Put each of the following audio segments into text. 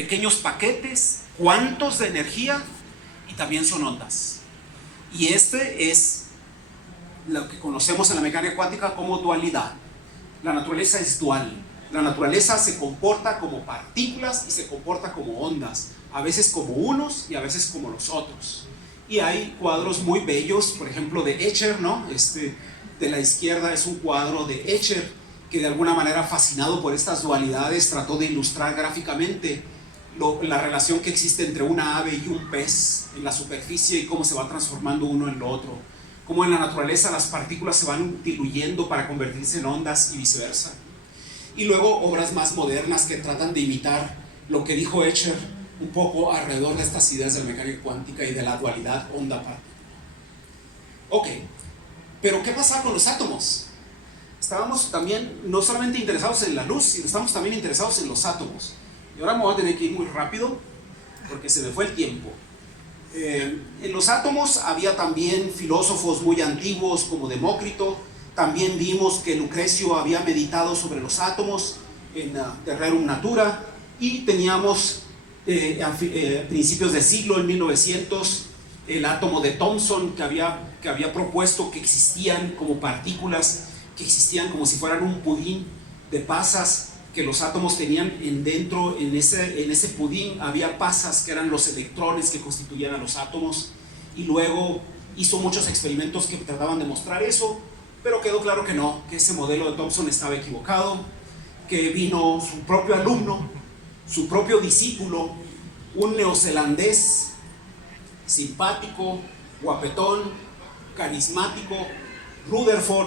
pequeños paquetes, cuantos de energía, y también son ondas. Y este es lo que conocemos en la mecánica cuántica como dualidad. La naturaleza es dual. La naturaleza se comporta como partículas y se comporta como ondas, a veces como unos y a veces como los otros. Y hay cuadros muy bellos, por ejemplo de Escher, ¿no? De la izquierda es un cuadro de Escher que de alguna manera, fascinado por estas dualidades, trató de ilustrar gráficamente la relación que existe entre una ave y un pez en la superficie y cómo se va transformando uno en lo otro, cómo en la naturaleza las partículas se van diluyendo para convertirse en ondas y viceversa. Y luego obras más modernas que tratan de imitar lo que dijo Escher un poco alrededor de estas ideas de la mecánica cuántica y de la dualidad onda-partícula. Ok, pero ¿qué pasa con los átomos? Estábamos también no solamente interesados en la luz, sino estamos también interesados en los átomos. Y ahora me voy a tener que ir muy rápido porque se me fue el tiempo. En los átomos había también filósofos muy antiguos como Demócrito. También vimos que Lucrecio había meditado sobre los átomos en De Rerum Natura. Y teníamos a principios del siglo, en 1900, el átomo de Thomson que había propuesto que existían como partículas, que existían como si fueran un pudín de pasas, que los átomos tenían dentro, en ese pudín había pasas que eran los electrones que constituían a los átomos, y luego hizo muchos experimentos que trataban de mostrar eso, pero quedó claro que no, que ese modelo de Thomson estaba equivocado, que vino su propio alumno, su propio discípulo, un neozelandés simpático, guapetón, carismático,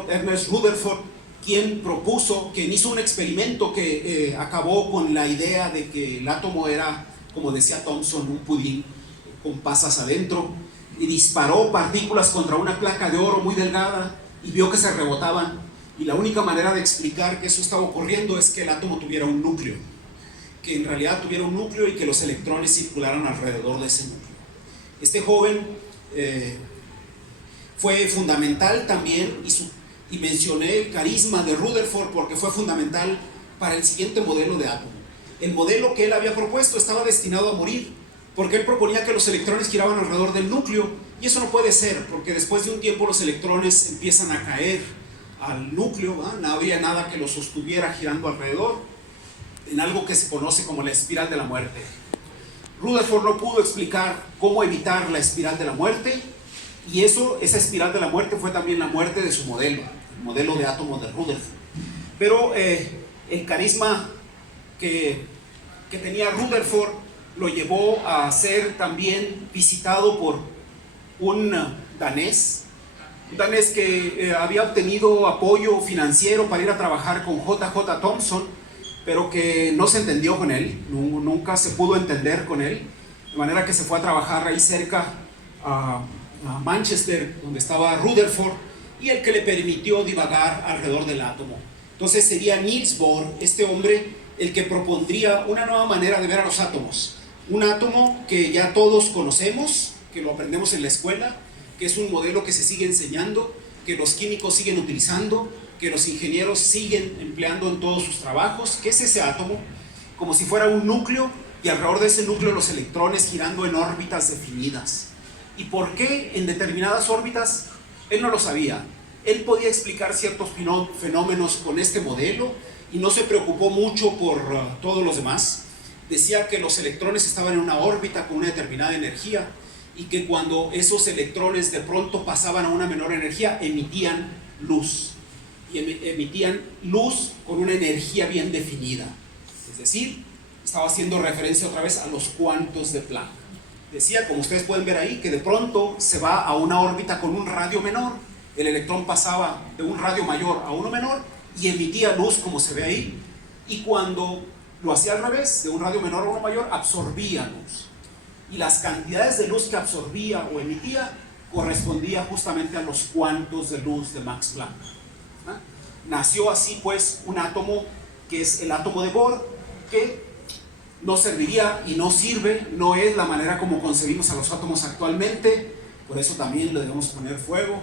Ernest Rutherford, quien hizo un experimento que acabó con la idea de que el átomo era, como decía Thomson, un pudín con pasas adentro, y disparó partículas contra una placa de oro muy delgada y vio que se rebotaban, y la única manera de explicar que eso estaba ocurriendo es que el átomo tuviera un núcleo, que en realidad tuviera un núcleo y que los electrones circularan alrededor de ese núcleo. Este joven fue fundamental también, y mencioné el carisma de Rutherford porque fue fundamental para el siguiente modelo de átomo. El modelo que él había propuesto estaba destinado a morir, porque él proponía que los electrones giraban alrededor del núcleo, y eso no puede ser, porque después de un tiempo los electrones empiezan a caer al núcleo, ¿no? No habría nada que los sostuviera girando alrededor, en algo que se conoce como la espiral de la muerte. Rutherford no pudo explicar cómo evitar la espiral de la muerte, y esa espiral de la muerte fue también la muerte de su modelo, el modelo de átomo de Rutherford. Pero el carisma que tenía Rutherford lo llevó a ser también visitado por un danés que había obtenido apoyo financiero para ir a trabajar con J.J. Thomson, pero que no se entendió con él, nunca se pudo entender con él, de manera que se fue a trabajar ahí cerca a Manchester, donde estaba Rutherford, y el que le permitió divagar alrededor del átomo. Entonces sería Niels Bohr, este hombre, el que propondría una nueva manera de ver a los átomos. Un átomo que ya todos conocemos, que lo aprendemos en la escuela, que es un modelo que se sigue enseñando, que los químicos siguen utilizando, que los ingenieros siguen empleando en todos sus trabajos, que es ese átomo, como si fuera un núcleo, y alrededor de ese núcleo los electrones girando en órbitas definidas. ¿Y por qué en determinadas órbitas? Él no lo sabía. Él podía explicar ciertos fenómenos con este modelo y no se preocupó mucho por todos los demás. Decía que los electrones estaban en una órbita con una determinada energía, y que cuando esos electrones de pronto pasaban a una menor energía, emitían luz. Y emitían luz con una energía bien definida. Es decir, estaba haciendo referencia otra vez a los cuantos de Planck. Decía, como ustedes pueden ver ahí, que de pronto se va a una órbita con un radio menor, el electrón pasaba de un radio mayor a uno menor y emitía luz, como se ve ahí, y cuando lo hacía al revés, de un radio menor a uno mayor, absorbía luz, y las cantidades de luz que absorbía o emitía correspondía justamente a los cuantos de luz de Max Planck. ¿Ah? Nació así pues un átomo que es el átomo de Bohr, que no serviría y no sirve, no es la manera como concebimos a los átomos actualmente, por eso también le debemos poner fuego,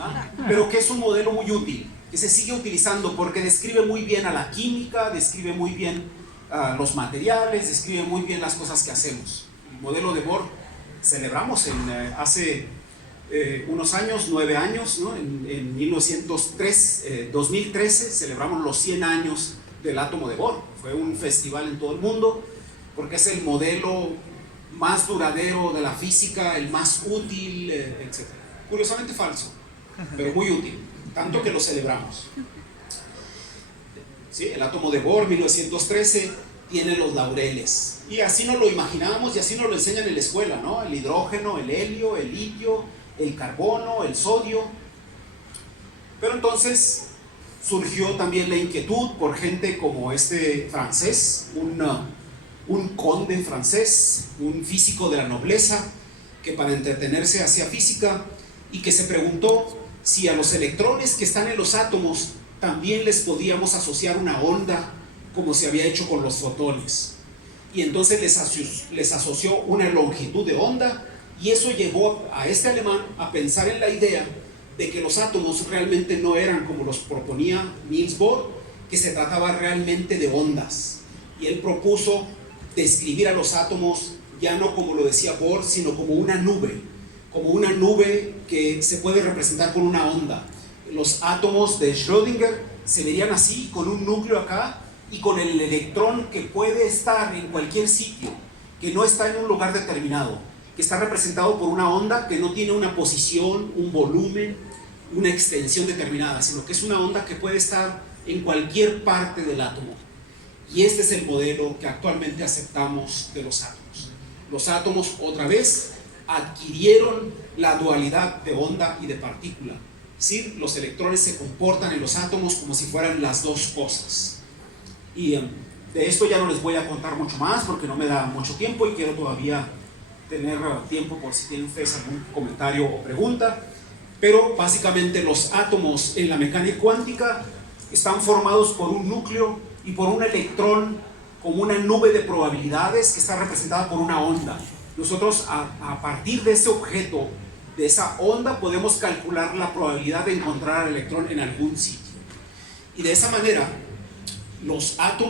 ¿ah? Pero que es un modelo muy útil, que se sigue utilizando porque describe muy bien a la química, describe muy bien los materiales, describe muy bien las cosas que hacemos. El modelo de Bohr celebramos hace unos años, 9 años, ¿no? En 2013 celebramos los 100 años del átomo de Bohr. Fue un festival en todo el mundo porque es el modelo más duradero de la física, el más útil, etc. Curiosamente falso, pero muy útil, tanto que lo celebramos. ¿Sí? El átomo de Bohr, 1913, tiene los laureles. Y así nos lo imaginamos y así nos lo enseñan en la escuela, ¿no? El hidrógeno, el helio, el litio, el carbono, el sodio. Pero entonces surgió también la inquietud por gente como este francés, un conde francés, un físico de la nobleza, que para entretenerse hacía física y que se preguntó si a los electrones que están en los átomos también les podíamos asociar una onda como se había hecho con los fotones. Y entonces les asoció una longitud de onda, y eso llevó a este alemán a pensar en la idea de que los átomos realmente no eran como los proponía Niels Bohr, que se trataba realmente de ondas. Y él propuso describir a los átomos ya no como lo decía Bohr, sino como una nube que se puede representar con una onda. Los átomos de Schrödinger se verían así, con un núcleo acá y con el electrón que puede estar en cualquier sitio, que no está en un lugar determinado, que está representado por una onda que no tiene una posición, un volumen, una extensión determinada, sino que es una onda que puede estar en cualquier parte del átomo. Y este es el modelo que actualmente aceptamos de los átomos. Los átomos, otra vez, adquirieron la dualidad de onda y de partícula. ¿Sí? Los electrones se comportan en los átomos como si fueran las dos cosas. Y de esto ya no les voy a contar mucho más porque no me da mucho tiempo y quiero todavía tener tiempo por si tienen ustedes algún comentario o pregunta. Pero básicamente los átomos en la mecánica cuántica están formados por un núcleo y por un electrón como una nube de probabilidades que está representada por una onda. Nosotros a partir de ese objeto, de esa onda, podemos calcular la probabilidad de encontrar al electrón en algún sitio. Y de esa manera, los átomos